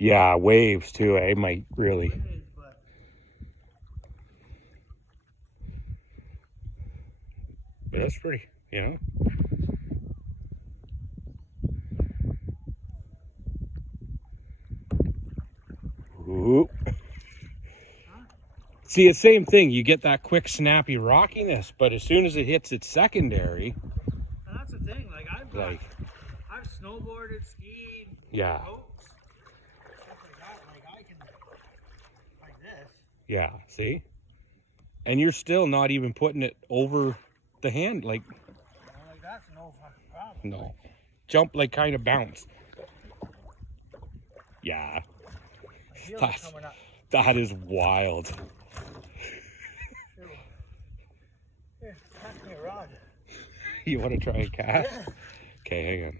Yeah, waves too, eh? Might really. Waves, But that's pretty, you know. Ooh. huh? See, the same thing. You get that quick, snappy rockiness, but as soon as it hits its secondary, And that's the thing. Like I've snowboarded, skied, yeah, boats, stuff like that. Like I can, like this. yeah. See, and you're still not even putting it over the hand, like Like that's no fucking problem. no, jump like kind of bounce. Yeah, I feel it that's, coming up. that is wild. Here, pass me a rod. You want to try a cast? Yeah. Okay, hang on.